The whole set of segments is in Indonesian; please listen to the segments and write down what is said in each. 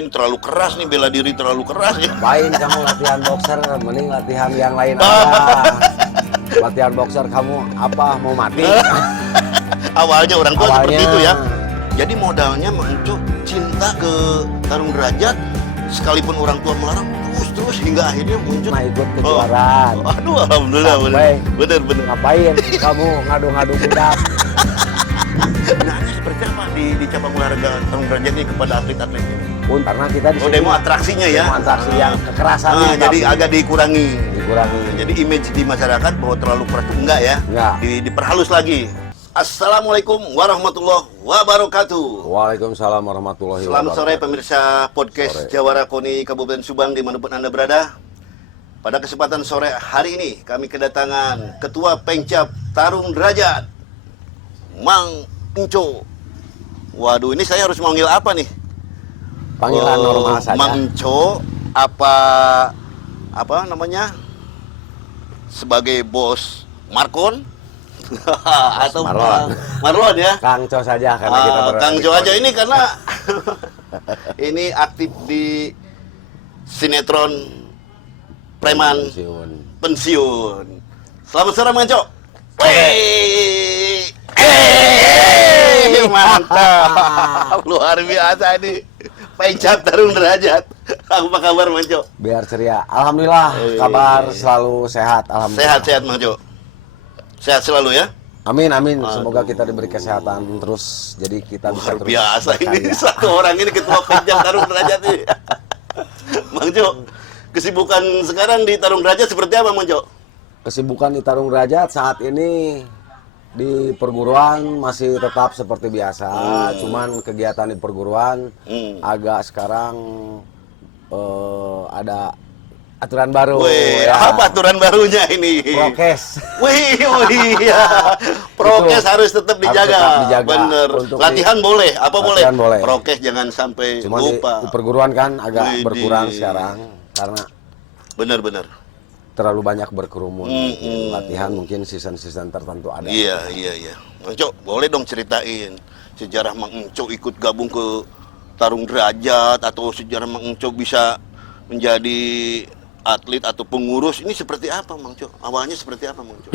ini terlalu keras nih, bela diri terlalu keras ya. Ngapain kamu latihan boxer, mending latihan yang lain aja. Latihan boxer kamu apa, mau mati? Awalnya orang tua seperti Awalnya. itu ya. Jadi modalnya Mang Enco cinta ke tarung derajat, sekalipun orang tua melarang, terus hingga akhirnya muncul. Nah, ikut kejuaraan. Aduh, alhamdulillah. Sampai Bener. ngapain kamu ngadu-ngadu budak? Nah, ini seperti apa di cabang olahraga tarung derajat ini kepada atlet-atlet ini? Pun karena kita di sini Demo atraksinya ya. demo atraksi yang kekerasannya Jadi tapi agak dikurangi. dikurangi. Jadi image di masyarakat bahwa terlalu keras itu enggak ya. Enggak. Diperhalus lagi. Assalamualaikum warahmatullahi wabarakatuh. Waalaikumsalam warahmatullahi Selamat sore wabarakatuh. pemirsa podcast Jawara Koni Kabupaten Subang dimanapun Anda berada. Pada kesempatan sore hari ini kami kedatangan Ketua Pengcap Tarung Derajat, Mang Enco. Waduh, ini saya harus manggil apa nih? Panggilan normal saja. Mang Enco apa namanya? Sebagai bos Markon atau Marlon. Marlon ya? Kang Co saja karena kita Kang Jo aja ini karena ini aktif di sinetron Preman Pensiun. Selamat sore Mang Jo. Mantap. Luar biasa ini. Pengcap Tarung Derajat. Apa kabar Mang Jo? Biar ceria. Alhamdulillah kabar selalu sehat. Alhamdulillah. Sehat Mang Jo. Sehat selalu ya. Amin. Semoga kita diberi kesehatan terus. Jadi kita bisa Luar terus biasa ini berkarya. satu orang ini ketua Pengcap Tarung Derajat ini. Mang Jo, kesibukan sekarang di Tarung Derajat seperti apa Mang Jo? Kesibukan di Tarung Derajat saat ini di perguruan masih tetap seperti biasa. Cuman kegiatan di perguruan agak sekarang ada aturan baru. Wih, ya. apa aturan barunya ini? Prokes. Wih, iya. Prokes harus tetap dijaga. tetap dijaga. Bener. Untuk Latihan boleh, apa latihan boleh? boleh. Prokes jangan sampai Cuman di lupa. perguruan kan agak Widih. berkurang sekarang karena Bener. terlalu banyak berkerumun. Latihan mungkin season-season tertentu ada. Iya. Mang Enco, boleh dong ceritain sejarah Mang Enco ikut gabung ke Tarung Derajat atau sejarah Mang Enco bisa menjadi atlet atau pengurus ini seperti apa Mang Enco? Awalnya seperti apa Mang Enco?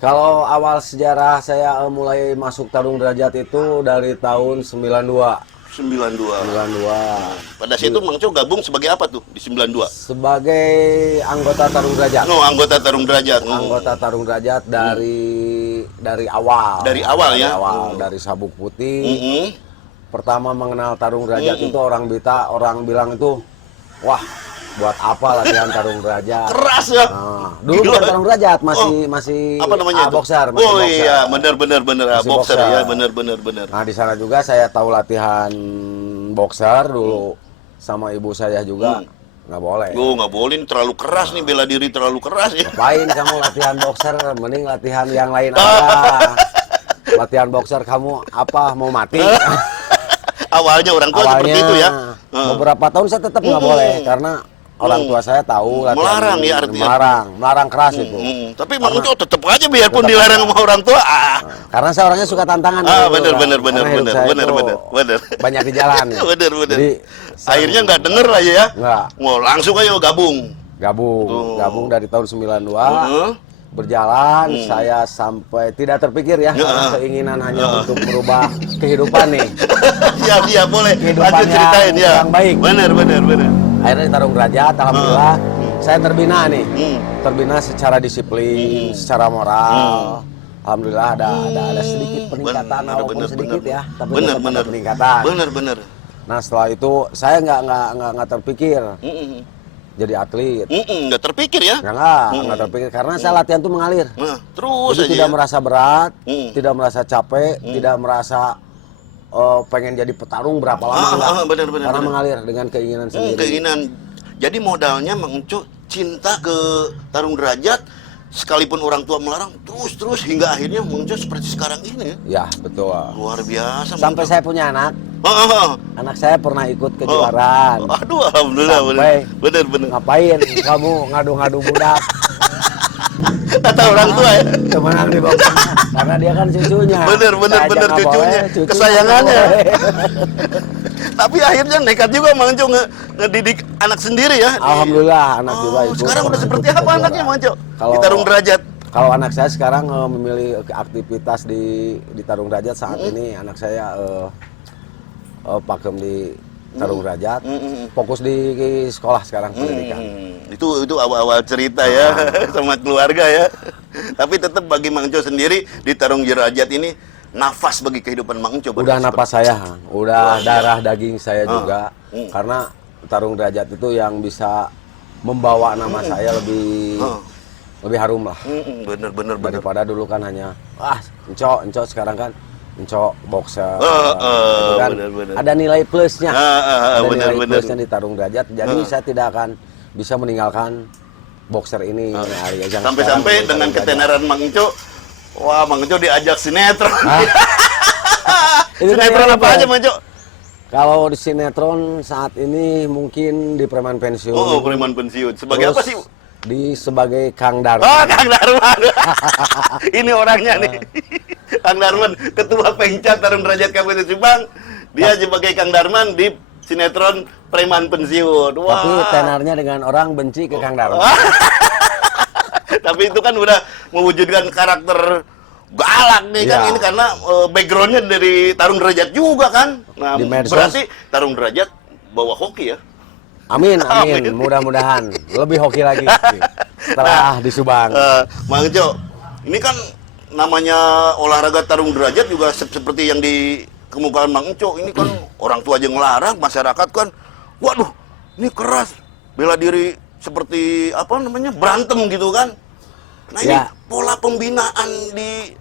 Kalau awal sejarah saya mulai masuk Tarung Derajat itu dari tahun 92. 92. Pada saat itu Mang Enco gabung sebagai apa tuh di 92? Sebagai anggota Tarung Derajat. No, anggota Tarung Derajat. Anggota Tarung Derajat dari awal. Dari awal ya? Dari Sabuk Putih. Pertama mengenal Tarung Derajat itu orang bilang itu, wah, buat apa latihan Tarung Derajat? Keras ya. Nah, dulu bukan Tarung Derajat, masih Apa namanya itu? boxer. Oh boxer. iya, benar. Masih Boxer boxer. ya, benar. Nah, di sana juga saya tahu latihan boxer dulu sama ibu saya juga nggak boleh. Nggak boleh, ini terlalu keras nih, bela diri terlalu keras ya. Ngapain kamu latihan boxer, mending latihan yang lain aja. Latihan boxer kamu apa, mau mati? Awalnya orang tua seperti itu ya. Beberapa tahun saya tetap nggak boleh karena orang tua saya tahu latihan Melarang ya artinya. melarang keras itu. Tapi Mang Enco tetap aja biarpun dilarang sama orang tua. Karena saya orangnya suka tantangan. Bener. Banyak di jalan. Ya. Bener. Jadi Akhirnya nggak denger lah ya. Nggak. Mau langsung aja gabung. Gabung dari tahun 92. Berjalan, saya sampai tidak terpikir ya, keinginan hanya untuk merubah kehidupan nih. Siap, boleh. Kehidupan Lanjut ceritain ya. yang baik. Bener. Akhirnya di Tarung Derajat, alhamdulillah, saya terbina nih. Terbina secara disiplin, secara moral. Alhamdulillah ada sedikit peningkatan, walaupun sedikit ya, tapi tetap ada peningkatan. Bener. Nah setelah itu saya nggak terpikir jadi atlet. Nggak terpikir ya? Nggak terpikir karena saya latihan tuh mengalir. Nah, terus Jadi aja tidak ya? merasa berat, tidak merasa capek, tidak merasa pengen jadi petarung berapa lama enggak. Bener. Karena mengalir dengan keinginan sendiri. Keinginan. Jadi modalnya Mang Enco cinta ke Tarung Derajat, sekalipun orang tua melarang, terus hingga akhirnya Mang Enco seperti sekarang ini. Ya betul. Luar biasa. Sampai Mang Enco. saya punya anak. Anak saya pernah ikut kejuaraan. Aduh, alhamdulillah. Sampai Bener. Ngapain kamu ngadu-ngadu budak? Kata orang tua ya. Kemenang di boxing. Karena dia kan cucunya. Bener Saya aja nggak cucunya. boleh, cucunya Kesayangannya. nggak boleh. Tapi akhirnya nekat juga Mang Enco ngedidik anak sendiri ya. Alhamdulillah anak juga ikut. Sekarang udah seperti apa anaknya Mang Enco? Kalau Di Tarung Derajat. Kalau anak saya sekarang memilih aktivitas di Tarung Derajat saat ini anak saya pakem di Tarung Derajat, fokus di sekolah sekarang pendidikan. Itu awal-awal cerita ya sama keluarga ya. Tapi tetap bagi Mang Enco sendiri di Tarung Derajat ini nafas bagi kehidupan Mang Enco. Udah napas saya, udah darah daging saya juga. Karena Tarung Derajat itu yang bisa membawa nama saya lebih harum lah. Bener. Daripada dulu kan hanya Enco sekarang kan Enco boxer. Gitu kan. Bener. Ada nilai plusnya. Ada nilai bener. plusnya di Tarung Derajat. Jadi saya tidak akan bisa meninggalkan boxer ini. Sampai-sampai dengan ketenaran Mang Enco, wah Mang Enco diajak sinetron. Sinetron apa aja Mang Enco? Kalau di sinetron saat ini mungkin di Preman Pensiun. Oh, Preman Pensiun. Sebagai apa sih? Sebagai Kang Darman. Oh, Kang Darman. Ini orangnya nih. Kang Darman, Ketua Pengcap Tarung Derajat Kabupaten Subang. Dia sebagai Kang Darman di sinetron Preman Pensiun. Wah. Tapi tenarnya dengan orang benci ke Kang Darman. Tapi itu kan udah mewujudkan karakter galak nih kan, ini karena backgroundnya dari Tarung Derajat juga kan. Nah, berarti Tarung Derajat bawa hoki ya. Amin. Mudah-mudahan lebih hoki lagi setelah di Subang. Mang Enco, ini kan namanya olahraga Tarung Derajat juga seperti yang dikemukakan Mang Enco. Ini kan orang tua aja ngelarang, masyarakat kan, waduh, ini keras, bela diri seperti apa namanya berantem gitu kan. Nah ini pola pembinaan di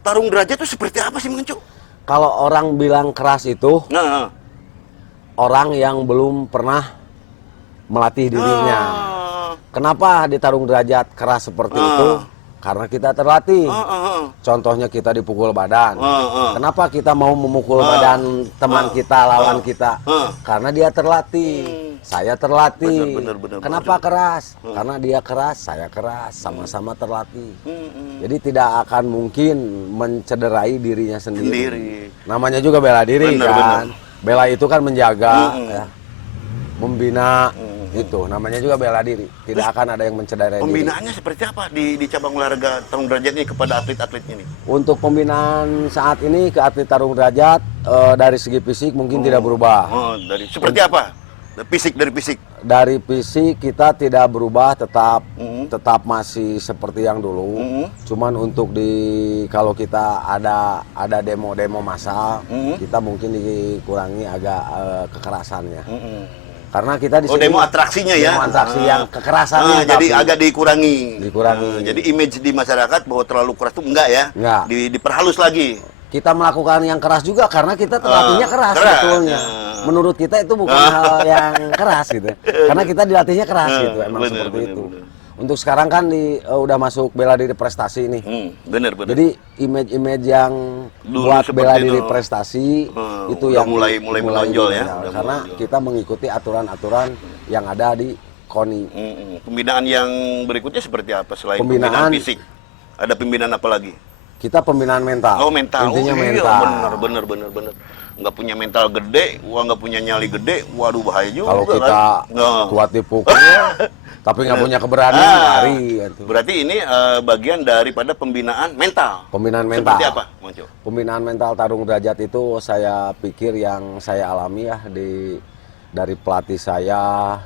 Tarung Derajat itu seperti apa sih Mang Enco? Kalau orang bilang keras itu, orang yang belum pernah melatih dirinya. Kenapa di Tarung Derajat keras seperti itu? Karena kita terlatih. Contohnya kita dipukul badan. Kenapa kita mau memukul badan teman kita, lawan kita? Karena dia terlatih. Saya terlatih. Bener, Kenapa keras? Karena dia keras, saya keras. Sama-sama terlatih. Jadi tidak akan mungkin mencederai dirinya sendiri. Namanya juga bela diri kan. Bela itu kan menjaga, membina. Itu namanya juga bela diri. Tidak akan ada yang mencederai diri. Pembinaannya seperti apa di cabang olahraga Tarung Derajat ini kepada atlet-atletnya ini? Untuk pembinaan saat ini ke atlet Tarung Derajat dari segi fisik mungkin tidak berubah. Seperti apa? Dari fisik. Dari fisik kita tidak berubah, tetap masih seperti yang dulu. Cuman untuk kalau kita ada demo-demo massal, kita mungkin dikurangi agak kekerasannya. Karena kita di sini demo atraksinya ya. Demo atraksi yang kekerasannya jadi agak dikurangi. Jadi image di masyarakat bahwa terlalu keras itu enggak ya. Enggak. Diperhalus lagi. Kita melakukan yang keras juga karena kita terlatihnya keras sebetulnya. Menurut kita itu bukan hal yang keras gitu. Karena kita dilatihnya keras gitu, emang seperti itu. Untuk sekarang kan udah masuk bela diri prestasi nih. Bener. Jadi image yang dulu buat bela diri prestasi itu yang mulai menonjol ya. Karena kita mengikuti aturan-aturan yang ada di KONI. Pembinaan yang berikutnya seperti apa selain pembinaan fisik? Ada pembinaan apa lagi? Kita pembinaan mental. Oh, mental. Intinya iya, mental. Bener. Nggak punya mental gede, nggak punya nyali gede, waduh bahaya juga. Kalau kita kan? kuat dipukul, tapi nggak punya keberanian lari. Gitu. Berarti ini bagian daripada pembinaan mental. Pembinaan mental. Seperti apa, Mang Enco? Pembinaan mental Tarung Derajat itu saya pikir yang saya alami ya dari pelatih saya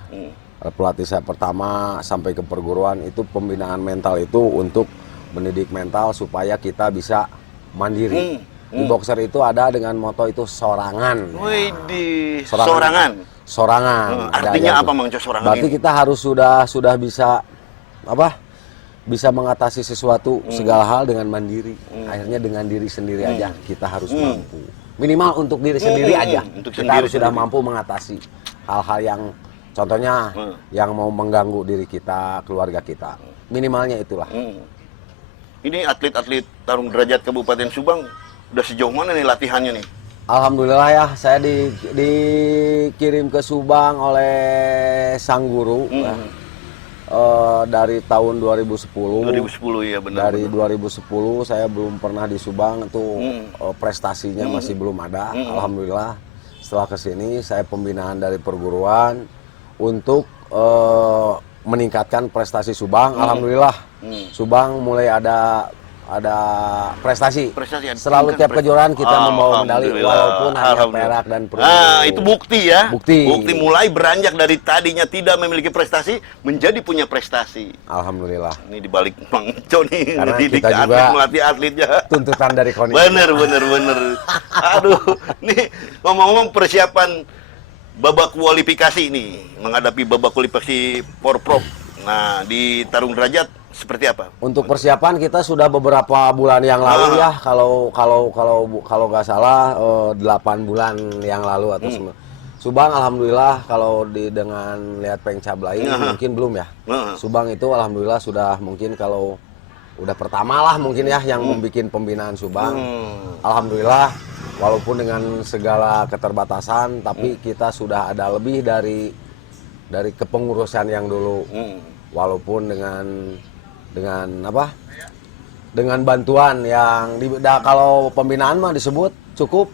pertama sampai ke perguruan itu pembinaan mental itu untuk mendidik mental supaya kita bisa mandiri. Di boxer itu ada dengan moto itu sorangan. Widih, sorangan. Artinya apa Mang Enco sorangan berarti ini? kita harus sudah bisa bisa mengatasi sesuatu segala hal dengan mandiri. Akhirnya dengan diri sendiri aja kita harus mampu. Minimal untuk diri sendiri aja. Kita harus sudah mampu mengatasi hal-hal yang contohnya yang mau mengganggu diri kita, keluarga kita. Minimalnya itulah. Ini atlet-atlet Tarung Derajat Kabupaten Subang udah sejauh mana nih latihannya nih? Alhamdulillah ya, saya dikirim ke Subang oleh sang guru dari tahun 2010. 2010 ya benar. Dari 2010 saya belum pernah di Subang, itu prestasinya masih belum ada. Alhamdulillah Setelah ke sini saya pembinaan dari perguruan untuk meningkatkan prestasi Subang. Alhamdulillah Subang mulai ada prestasi. Selalu tiap kejuaraan kita membawa medali walaupun hanya perak dan perunggu. Nah, itu bukti ya. Bukti mulai beranjak dari tadinya tidak memiliki prestasi menjadi punya prestasi. Alhamdulillah. Ini dibalik Mang Enco nih, Karena ngedidik kita juga atlet, melatih atletnya. Tuntutan dari KONI. Bener. Aduh, nih ngomong-ngomong persiapan babak kualifikasi nih, menghadapi babak kualifikasi Porprov. Nah, di Tarung Derajat seperti apa? Untuk persiapan kita sudah beberapa bulan yang lalu ya, kalau nggak salah 8 bulan yang lalu atau Subang alhamdulillah kalau dengan lihat Pengcap lain mungkin belum ya. Subang itu alhamdulillah sudah mungkin kalau udah pertama lah mungkin ya yang membuat pembinaan Subang. Alhamdulillah walaupun dengan segala keterbatasan tapi kita sudah ada lebih dari kepengurusan yang dulu. Walaupun dengan bantuan yang kalau pembinaan mah disebut cukup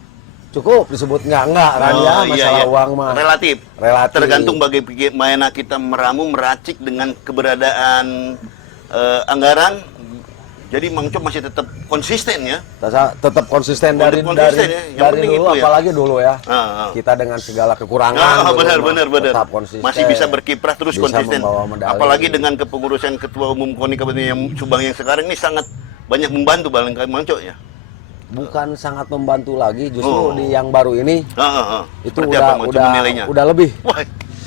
disebut enggak Rania masalah uang mah relatif tergantung bagaimana kita meracik dengan keberadaan anggaran. Jadi Mang Enco masih tetap konsisten ya. Tetap konsisten dari dulu itu apalagi dulu ya. Kita dengan segala kekurangan benar. tetap konsisten. Masih bisa berkiprah terus bisa konsisten. Apalagi dengan kepengurusan Ketua Umum KONI Kabupaten Subang yang sekarang ini sangat banyak membantu Mang Enco ya. Bukan sangat membantu lagi, justru di yang baru ini itu udah lebih.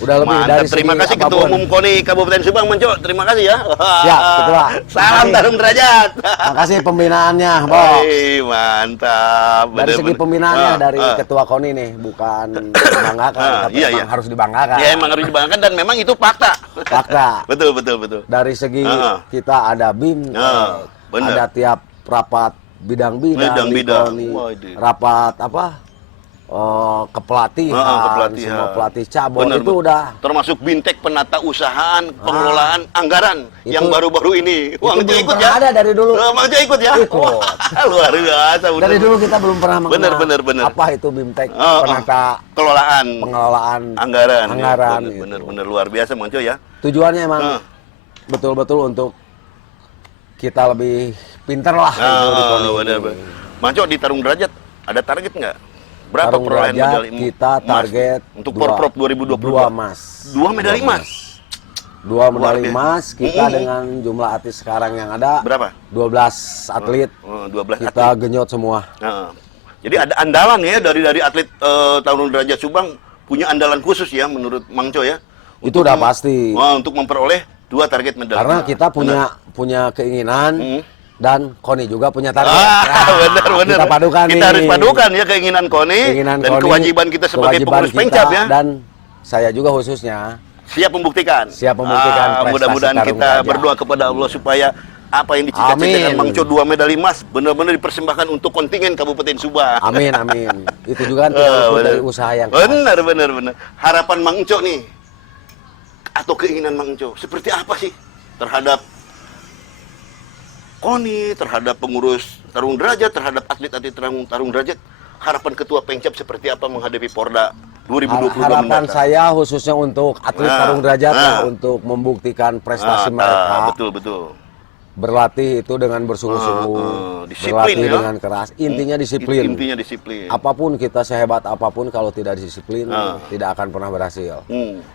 Udah lebih. Mantap, dari terima kasih Ketua Umum KONI Kabupaten Subang, Mang Enco. Terima kasih ya. Siap, Ketua. Salam Tarung Derajat. Makasih pembinaannya, Bos. Mantap. Dari segi pembinaannya dari Ketua KONI nih, bukan dibanggakan, tapi memang harus dibanggakan. Iya, emang harus dibanggakan dan memang itu fakta. Fakta. Betul. Dari segi kita ada BIM, ada tiap rapat bidang-bidang di KONI, rapat ke pelatihan, semua pelatih cabur itu udah termasuk bintek penata usahaan, pengelolaan anggaran yang baru-baru ini. Mang Enco ikut ya? Ada dari dulu. Mang Enco ikut ya? Ikut. Luar biasa. Dari dulu kita belum pernah mengenal bener. apa itu bintek penata pengelolaan anggaran. Gitu. Bener luar biasa Mang Enco ya. Tujuannya emang betul-betul untuk kita lebih pinter lah. Bener. Mang Enco di Tarung Derajat ada target nggak? Berapa Tarung perolehan Derajat medali kita target untuk Porprov 2022? 2 emas. 2 medali emas. 2 medali emas kita dengan jumlah atlet sekarang yang ada berapa? 12 atlet. 12 kita genyot semua. Jadi ada andalan ya dari atlet Tarung Derajat Subang punya andalan khusus ya menurut Mang Enco ya. Itu udah pasti. Untuk memperoleh 2 target medali. Karena kita punya keinginan dan KONI juga punya target. Bener. Kita padukan kita harus padukan ya keinginan KONI dan kewajiban kita sebagai pengurus Pengcap ya. Dan saya juga khususnya siap membuktikan. Mudah-mudahan kita berdoa kepada Allah supaya apa yang dicita-citakan Mang Enco 2 medali emas benar-benar dipersembahkan untuk kontingen Kabupaten Subang. Amin. Itu juga dari usaha yang keras. Benar. Harapan Mang Enco nih atau keinginan Mang Enco seperti apa sih terhadap KONI, terhadap pengurus Tarung Derajat, terhadap atlet-atlet Tarung Derajat, harapan Ketua Pengcap seperti apa menghadapi Porda 2022 harapan mendatang? saya khususnya untuk atlet Tarung Derajat untuk membuktikan prestasi mereka. Betul. Berlatih itu dengan bersungguh-sungguh, berlatih dengan keras. Intinya disiplin. Apapun kita sehebat apapun kalau tidak disiplin tidak akan pernah berhasil.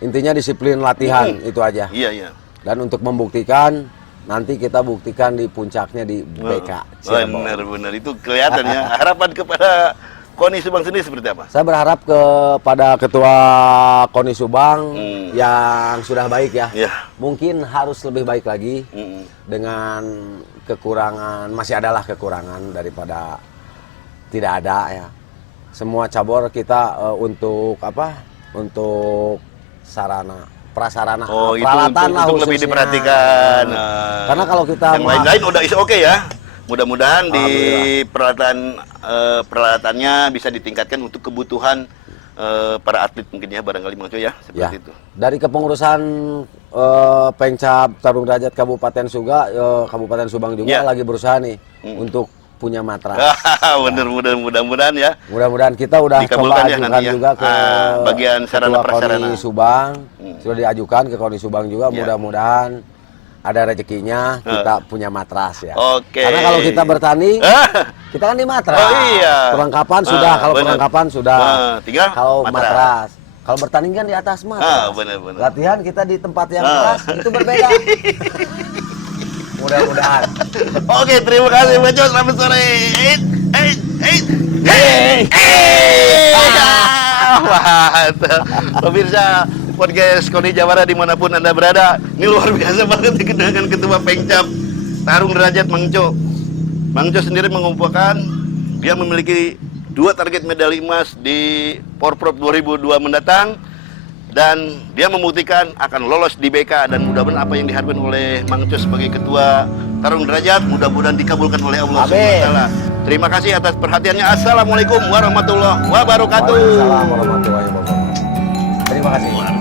Intinya disiplin latihan itu aja. Iya. Dan untuk membuktikan nanti kita buktikan di puncaknya di BK. Benar itu kelihatan ya. Harapan kepada KONI Subang sendiri seperti apa? Saya berharap kepada Ketua KONI Subang yang sudah baik ya. Mungkin harus lebih baik lagi dengan kekurangan, masih adalah kekurangan daripada tidak ada ya. Semua cabur kita untuk prasarana, peralatan lah untuk lebih diperhatikan. Karena kalau kita yang lain-lain udah oke ya. Mudah-mudahan di peralatannya bisa ditingkatkan untuk kebutuhan para atlet mungkin ya barangkali Mang Enco ya seperti itu. Dari kepengurusan Pengcap Tarung Derajat Kabupaten Subang juga lagi berusaha nih untuk punya matras. Bener, mudah-mudahan ya. Mudah-mudahan kita udah coba Dikabulkan ya ajukan nanti ya. juga ke Bagian sarana Ketua prasarana. KONI Subang. Sudah diajukan ke KONI Subang juga. Ya. Mudah-mudahan ada rezekinya kita punya matras ya. Oke. Karena kalau kita bertanding, kita kan di matras. Oh iya. Perlengkapan sudah, kalau bener. perlengkapan sudah. Tinggal Kalau matras. matras. Kalau bertanding kan di atas matras. Bener. Latihan kita di tempat yang keras, itu berbeda. Mudah-mudahan. Oke, terima kasih Mbak Jo. Selamat sore. Mantap. Pemirsa podcast KONI Jawara dimanapun Anda berada, ini luar biasa banget dengan Ketua Pengcap Tarung Derajat Mang Jo. Mang Jo sendiri mengumpulkan dia memiliki 2 target medali emas di Porprov 2002 mendatang, dan dia membuktikan akan lolos di BK, dan mudah-mudahan apa yang diharapkan oleh Mang Jo sebagai Ketua Tarung Derajat mudah-mudahan dikabulkan oleh Allah SWT. Terima kasih atas perhatiannya. Assalamualaikum warahmatullahi wabarakatuh. Waalaikumsalam warahmatullahi wabarakatuh. Terima kasih.